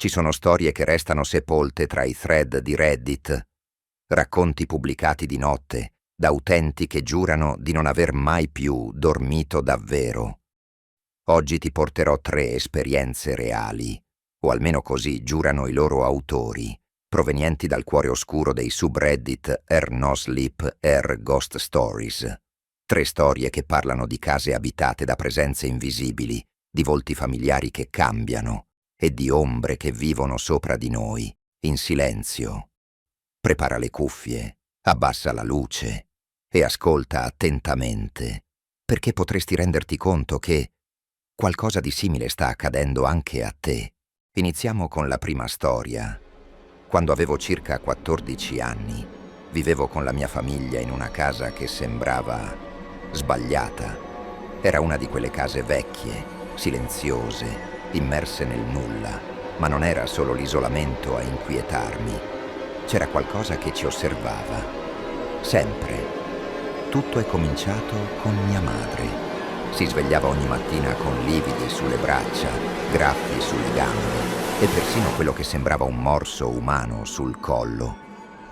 Ci sono storie che restano sepolte tra i thread di Reddit, racconti pubblicati di notte da utenti che giurano di non aver mai più dormito davvero. Oggi ti porterò 3 esperienze reali, o almeno così giurano i loro autori, provenienti dal cuore oscuro dei subreddit No Sleep Ghost Stories. 3 storie che parlano di case abitate da presenze invisibili, di volti familiari che cambiano e di ombre che vivono sopra di noi, in silenzio. Prepara le cuffie, abbassa la luce e ascolta attentamente, perché potresti renderti conto che qualcosa di simile sta accadendo anche a te. Iniziamo con la prima storia. Quando avevo circa 14 anni, vivevo con la mia famiglia in una casa che sembrava sbagliata. Era una di quelle case vecchie, silenziose, immerse nel nulla, ma non era solo l'isolamento a inquietarmi. C'era qualcosa che ci osservava. Sempre. Tutto è cominciato con mia madre. Si svegliava ogni mattina con lividi sulle braccia, graffi sulle gambe e persino quello che sembrava un morso umano sul collo.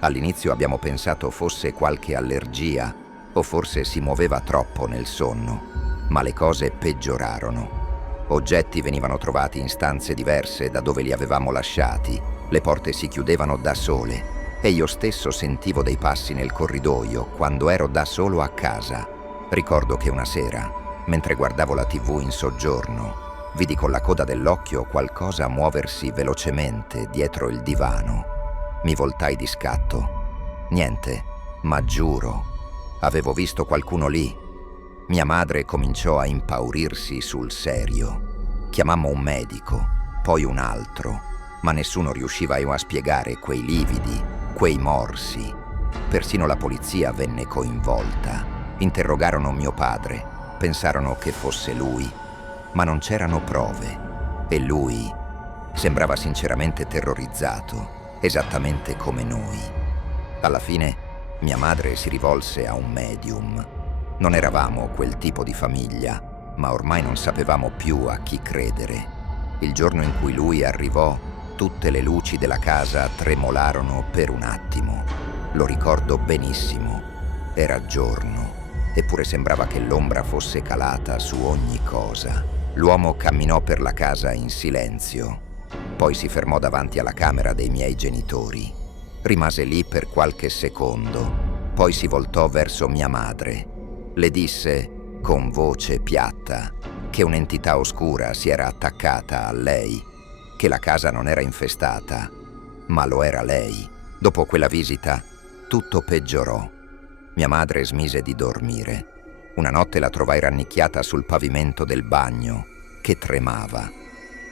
All'inizio abbiamo pensato fosse qualche allergia o forse si muoveva troppo nel sonno, ma le cose peggiorarono. Oggetti venivano trovati in stanze diverse da dove li avevamo lasciati, le porte si chiudevano da sole e io stesso sentivo dei passi nel corridoio quando ero da solo a casa. Ricordo che una sera, mentre guardavo la TV in soggiorno, vidi con la coda dell'occhio qualcosa muoversi velocemente dietro il divano. Mi voltai di scatto. Niente, ma giuro, avevo visto qualcuno lì. Mia madre cominciò a impaurirsi sul serio. Chiamammo un medico, poi un altro, ma nessuno riusciva a spiegare quei lividi, quei morsi. Persino la polizia venne coinvolta. Interrogarono mio padre. Pensarono che fosse lui, ma non c'erano prove. E lui sembrava sinceramente terrorizzato, esattamente come noi. Alla fine, mia madre si rivolse a un medium. Non eravamo quel tipo di famiglia, ma ormai non sapevamo più a chi credere. Il giorno in cui lui arrivò, tutte le luci della casa tremolarono per un attimo. Lo ricordo benissimo. Era giorno. Eppure sembrava che l'ombra fosse calata su ogni cosa. L'uomo camminò per la casa in silenzio. Poi si fermò davanti alla camera dei miei genitori. Rimase lì per qualche secondo. Poi si voltò verso mia madre. Le disse, con voce piatta, che un'entità oscura si era attaccata a lei, che la casa non era infestata, ma lo era lei. Dopo quella visita, tutto peggiorò. Mia madre smise di dormire. Una notte la trovai rannicchiata sul pavimento del bagno, che tremava.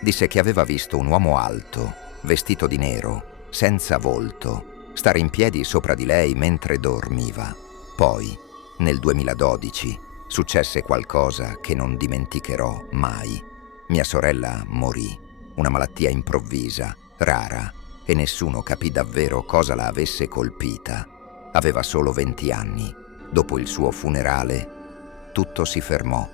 Disse che aveva visto un uomo alto, vestito di nero, senza volto, stare in piedi sopra di lei mentre dormiva. Poi, nel 2012, successe qualcosa che non dimenticherò mai. Mia sorella morì, una malattia improvvisa, rara, e nessuno capì davvero cosa la avesse colpita. Aveva solo 20 anni. Dopo il suo funerale, tutto si fermò.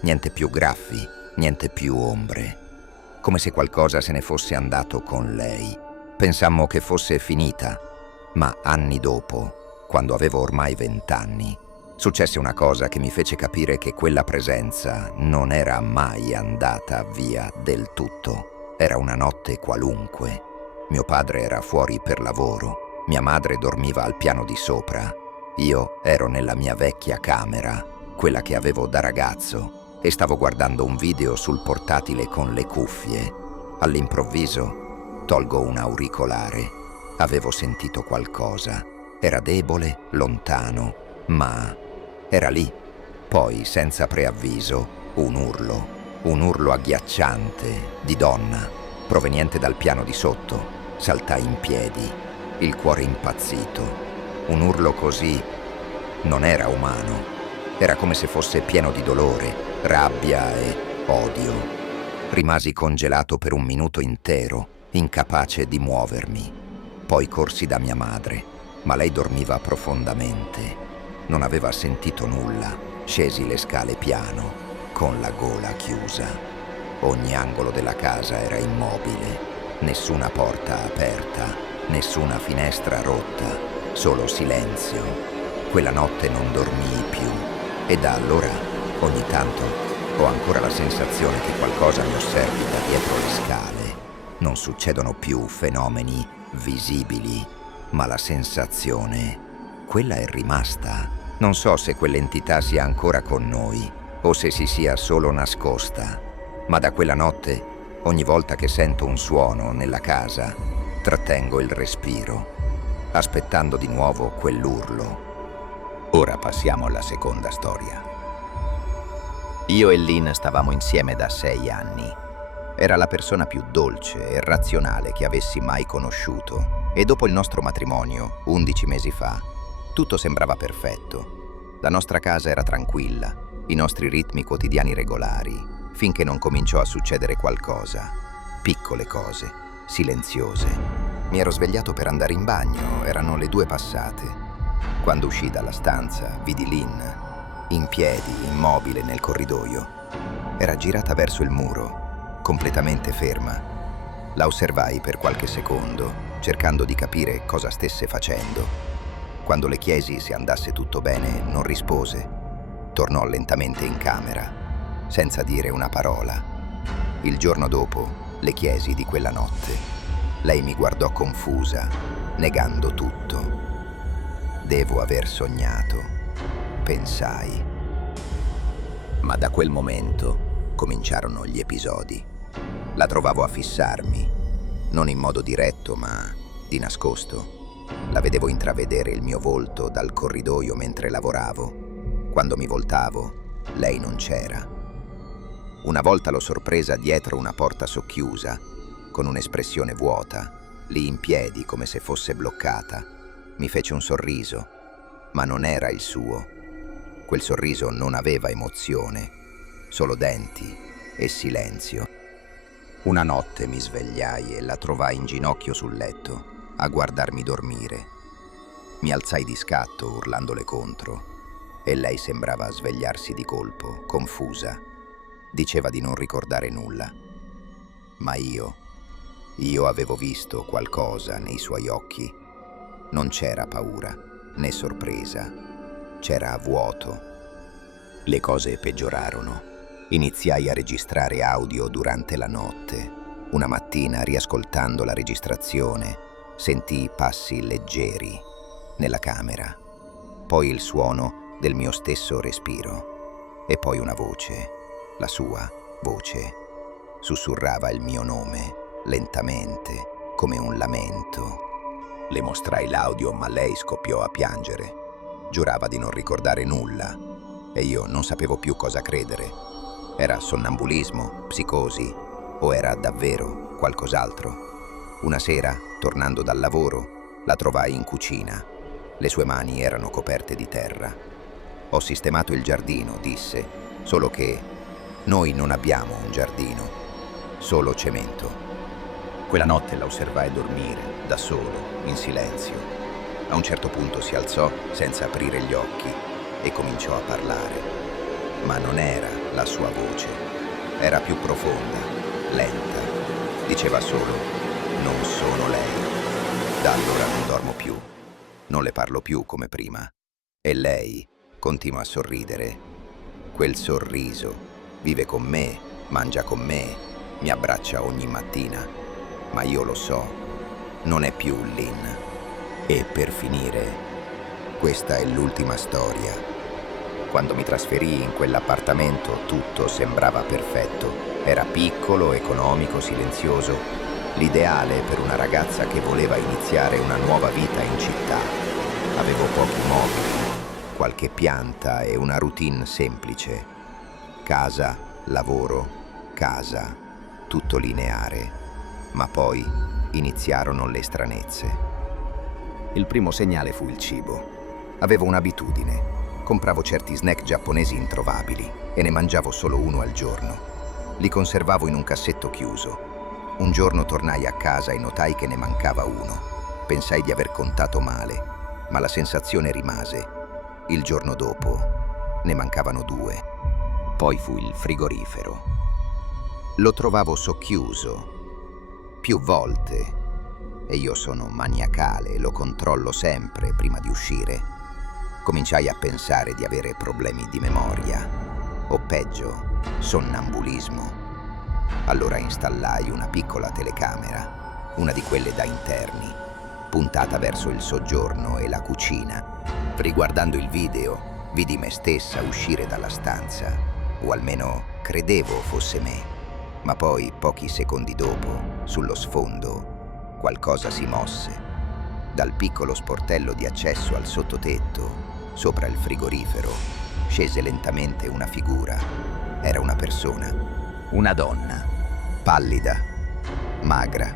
Niente più graffi, niente più ombre. Come se qualcosa se ne fosse andato con lei. Pensammo che fosse finita, ma anni dopo, quando avevo ormai 20 anni, successe una cosa che mi fece capire che quella presenza non era mai andata via del tutto. Era una notte qualunque. Mio padre era fuori per lavoro. Mia madre dormiva al piano di sopra. Io ero nella mia vecchia camera, quella che avevo da ragazzo, e stavo guardando un video sul portatile con le cuffie. All'improvviso tolgo un auricolare. Avevo sentito qualcosa. Era debole, lontano, ma era lì. Poi, senza preavviso, un urlo agghiacciante di donna, proveniente dal piano di sotto. Saltai in piedi. Il cuore impazzito. Un urlo così non era umano. Era come se fosse pieno di dolore, rabbia e odio. Rimasi congelato per un minuto intero, incapace di muovermi. Poi corsi da mia madre, ma lei dormiva profondamente. Non aveva sentito nulla. Scesi le scale piano, con la gola chiusa. Ogni angolo della casa era immobile. Nessuna porta aperta, nessuna finestra rotta, solo silenzio. Quella notte non dormii più e da allora, ogni tanto, ho ancora la sensazione che qualcosa mi osservi da dietro le scale. Non succedono più fenomeni visibili, ma la sensazione, quella è rimasta. Non so se quell'entità sia ancora con noi o se si sia solo nascosta, ma da quella notte, ogni volta che sento un suono nella casa, trattengo il respiro, aspettando di nuovo quell'urlo. Ora passiamo alla seconda storia. Io e Lynn stavamo insieme da 6 anni. Era la persona più dolce e razionale che avessi mai conosciuto e dopo il nostro matrimonio, 11 mesi fa, tutto sembrava perfetto. La nostra casa era tranquilla, i nostri ritmi quotidiani regolari, finché non cominciò a succedere qualcosa. Piccole cose, silenziose. Mi ero svegliato per andare in bagno, erano le 2 passate. Quando uscii dalla stanza, vidi Lynn, in piedi, immobile nel corridoio. Era girata verso il muro, completamente ferma. La osservai per qualche secondo, cercando di capire cosa stesse facendo. Quando le chiesi se andasse tutto bene, non rispose. Tornò lentamente in camera, senza dire una parola. Il giorno dopo le chiesi di quella notte. Lei mi guardò confusa, negando tutto. Devo aver sognato, pensai. Ma da quel momento cominciarono gli episodi. La trovavo a fissarmi, non in modo diretto, ma di nascosto. La vedevo intravedere il mio volto dal corridoio mentre lavoravo. Quando mi voltavo, lei non c'era. Una volta l'ho sorpresa dietro una porta socchiusa, con un'espressione vuota, lì in piedi come se fosse bloccata. Mi fece un sorriso, ma non era il suo. Quel sorriso non aveva emozione, solo denti e silenzio. Una notte mi svegliai e la trovai in ginocchio sul letto, a guardarmi dormire. Mi alzai di scatto urlandole contro e lei sembrava svegliarsi di colpo, confusa. Diceva di non ricordare nulla. Ma io avevo visto qualcosa nei suoi occhi. Non c'era paura, né sorpresa. C'era vuoto. Le cose peggiorarono. Iniziai a registrare audio durante la notte. Una mattina, riascoltando la registrazione, sentii passi leggeri nella camera, poi il suono del mio stesso respiro e poi una voce, la sua voce, sussurrava il mio nome lentamente, come un lamento. Le mostrai l'audio, ma lei scoppiò a piangere. Giurava di non ricordare nulla e io non sapevo più cosa credere. Era sonnambulismo, psicosi o era davvero qualcos'altro? Una sera, tornando dal lavoro, la trovai in cucina. Le sue mani erano coperte di terra. Ho sistemato il giardino, disse, solo che noi non abbiamo un giardino, solo cemento. Quella notte la osservai dormire, da solo, in silenzio. A un certo punto si alzò senza aprire gli occhi e cominciò a parlare. Ma non era la sua voce, era più profonda, lenta. Diceva solo: non sono lei. Da allora non dormo più. Non le parlo più come prima. E lei continua a sorridere. Quel sorriso. Vive con me, mangia con me, mi abbraccia ogni mattina. Ma io lo so, non è più Lynn. E per finire, questa è l'ultima storia. Quando mi trasferii in quell'appartamento tutto sembrava perfetto. Era piccolo, economico, silenzioso. L'ideale per una ragazza che voleva iniziare una nuova vita in città. Avevo pochi mobili, qualche pianta e una routine semplice. Casa, lavoro, casa, tutto lineare. Ma poi iniziarono le stranezze. Il primo segnale fu il cibo. Avevo un'abitudine. Compravo certi snack giapponesi introvabili e ne mangiavo solo uno al giorno. Li conservavo in un cassetto chiuso. Un giorno tornai a casa e notai che ne mancava uno. Pensai di aver contato male, ma la sensazione rimase. Il giorno dopo ne mancavano 2. Poi fu il frigorifero. Lo trovavo socchiuso. più volte, e io sono maniacale, lo controllo sempre prima di uscire. Cominciai a pensare di avere problemi di memoria, o peggio, sonnambulismo. Allora installai una piccola telecamera, una di quelle da interni, puntata verso il soggiorno e la cucina. Riguardando il video, vidi me stessa uscire dalla stanza, o almeno credevo fosse me. Ma poi, pochi secondi dopo, sullo sfondo, qualcosa si mosse. Dal piccolo sportello di accesso al sottotetto, sopra il frigorifero, scese lentamente una figura. Era una persona, una donna, pallida, magra.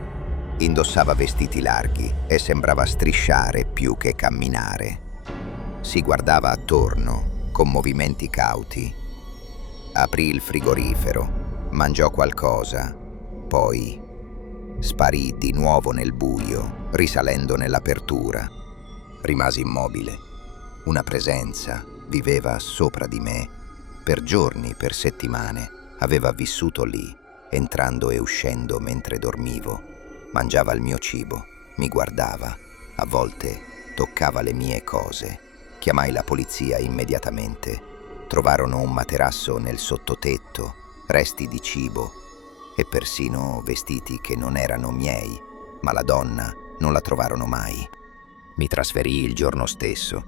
Indossava vestiti larghi e sembrava strisciare più che camminare. Si guardava attorno, con movimenti cauti. Aprì il frigorifero, mangiò qualcosa, poi sparì di nuovo nel buio, risalendo nell'apertura. Rimasi immobile. Una presenza viveva sopra di me. Per giorni, per settimane, aveva vissuto lì, entrando e uscendo mentre dormivo. Mangiava il mio cibo, mi guardava, a volte toccava le mie cose. Chiamai la polizia immediatamente. Trovarono un materasso nel sottotetto, resti di cibo e persino vestiti che non erano miei, ma la donna non la trovarono mai. Mi trasferii il giorno stesso,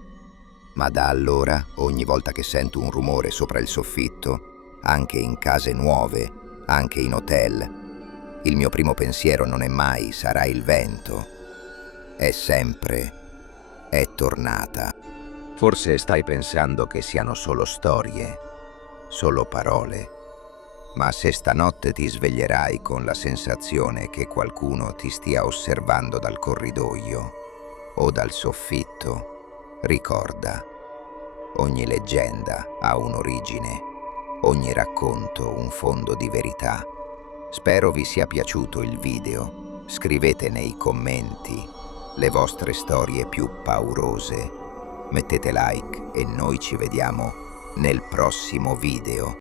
ma da allora, ogni volta che sento un rumore sopra il soffitto, anche in case nuove, anche in hotel, il mio primo pensiero non è mai sarà il vento, è sempre è tornata. Forse stai pensando che siano solo storie, solo parole, ma se stanotte ti sveglierai con la sensazione che qualcuno ti stia osservando dal corridoio o dal soffitto, ricorda, ogni leggenda ha un'origine, ogni racconto un fondo di verità. Spero vi sia piaciuto il video. Scrivete nei commenti le vostre storie più paurose. Mettete like e noi ci vediamo nel prossimo video.